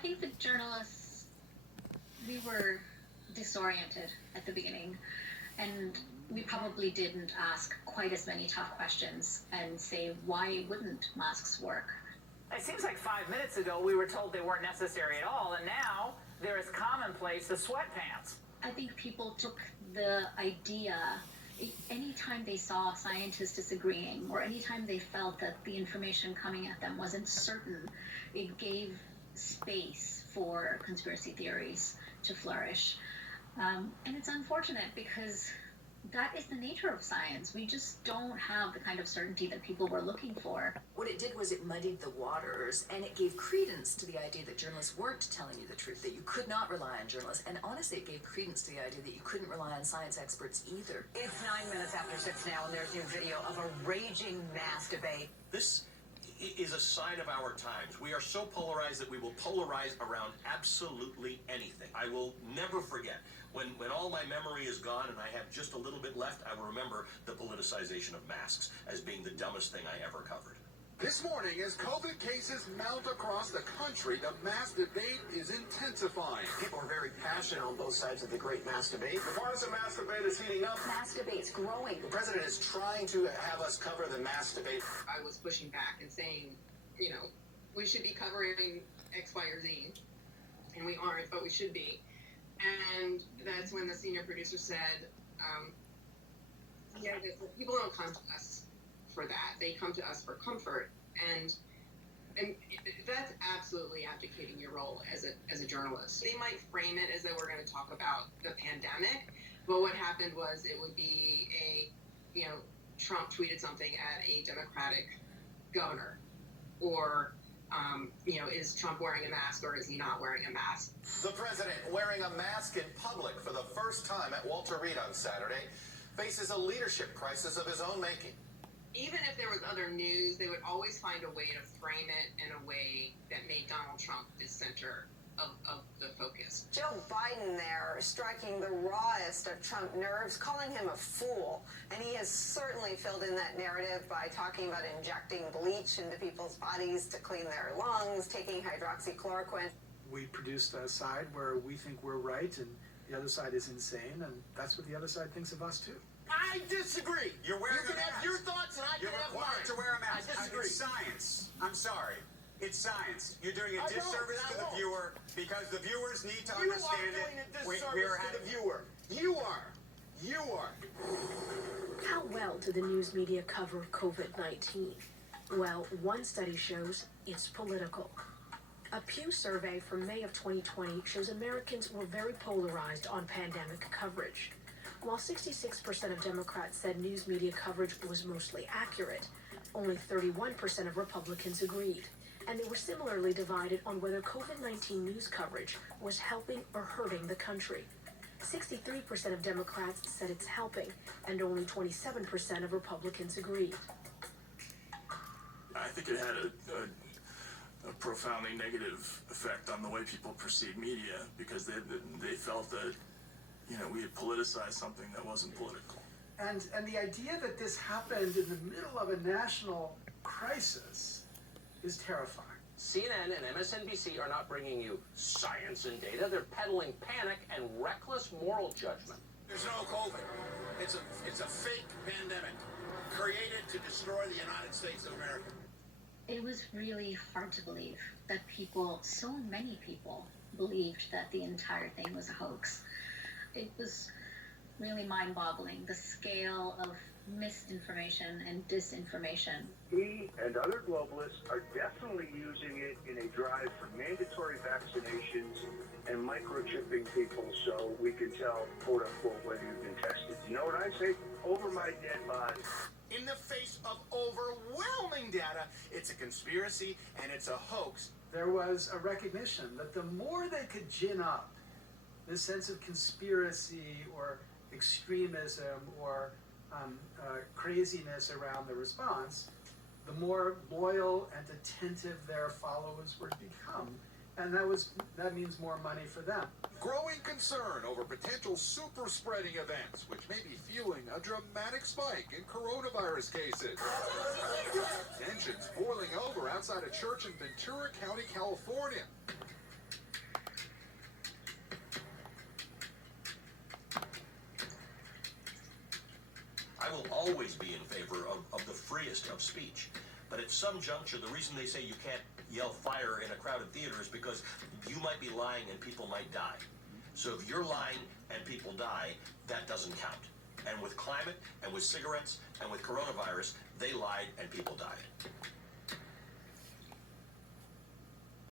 think the journalists, we were disoriented at the beginning, and we probably didn't ask quite as many tough questions and say, why wouldn't masks work? It seems like 5 minutes ago we were told they weren't necessary at all, and now they're as commonplace as sweatpants. I think people took the idea, anytime they saw scientists disagreeing, or anytime they felt that the information coming at them wasn't certain, it gave space for conspiracy theories to flourish. And it's unfortunate because that is the nature of science. We just don't have the kind of certainty that people were looking for. What it did was it muddied the waters, and it gave credence to the idea that journalists weren't telling you the truth, that you could not rely on journalists, and honestly it gave credence to the idea that you couldn't rely on science experts either. It's 9 minutes after 6 now, and there's new video of a raging mask debate. This is a sign of our times. We are so polarized that we will polarize around absolutely anything. I will never forget. When all my memory is gone and I have just a little bit left, I will remember the politicization of masks as being the dumbest thing I ever covered. This morning, as COVID cases mount across the country, the mask debate is intensifying. People are very passionate on both sides of the great mask debate. The partisan mask debate is heating up. Mask debate's growing. The president is trying to have us cover the mask debate. I was pushing back and saying, we should be covering X, Y, or Z. And we aren't, but we should be. And that's when the senior producer said, people don't come to us for that. They come to us for comfort. And that's absolutely abdicating your role as a journalist. They might frame it as though we're going to talk about the pandemic, but what happened was it would be Trump tweeted something at a Democratic governor, or is Trump wearing a mask or is he not wearing a mask? The president, wearing a mask in public for the first time at Walter Reed on Saturday, faces a leadership crisis of his own making. Even if there was other news, they would always find a way to frame it in a way that made Donald Trump the center of the focus. Joe Biden there striking the rawest of Trump nerves, calling him a fool. And he has certainly filled in that narrative by talking about injecting bleach into people's bodies to clean their lungs, taking hydroxychloroquine. We produced a side where we think we're right and the other side is insane, and that's what the other side thinks of us too. I disagree. You're wearing You can a mask. have your thoughts and I can have mine. You're required to wear a mask. I disagree. It's science. I'm sorry. It's science. You're doing a disservice to the viewer because the viewers need to understand it. You are doing a disservice to the viewer. You are. You are. How well did the news media cover COVID-19? Well, one study shows it's political. A Pew survey from May of 2020 shows Americans were very polarized on pandemic coverage. While 66% of Democrats said news media coverage was mostly accurate, only 31% of Republicans agreed. And they were similarly divided on whether COVID-19 news coverage was helping or hurting the country. 63% of Democrats said it's helping, and only 27% of Republicans agreed. I think it had a profoundly negative effect on the way people perceive media, because they felt that, we had politicized something that wasn't political. And the idea that this happened in the middle of a national crisis is terrifying. CNN and MSNBC are not bringing you science and data. They're peddling panic and reckless moral judgment. There's no COVID. It's a fake pandemic created to destroy the United States of America. It was really hard to believe that so many people, believed that the entire thing was a hoax. It was really mind-boggling, the scale of misinformation and disinformation. He and other globalists are definitely using it in a drive for mandatory vaccinations and microchipping people so we can tell, quote unquote, whether you've been tested. You know what I say? Over my dead body. In the face of overwhelming data, it's a conspiracy and it's a hoax. There was a recognition that the more they could gin up this sense of conspiracy or extremism or craziness around the response, the more loyal and attentive their followers would become. And that means more money for them. Growing concern over potential super spreading events, which may be fueling a dramatic spike in coronavirus cases. Tensions boiling over outside a church in Ventura County, California. I will always be in favor of the freest of speech. But at some juncture, the reason they say you can't yell fire in a crowded theater is because you might be lying and people might die. So if you're lying and people die, that doesn't count. And with climate and with cigarettes and with coronavirus, they lied and people died.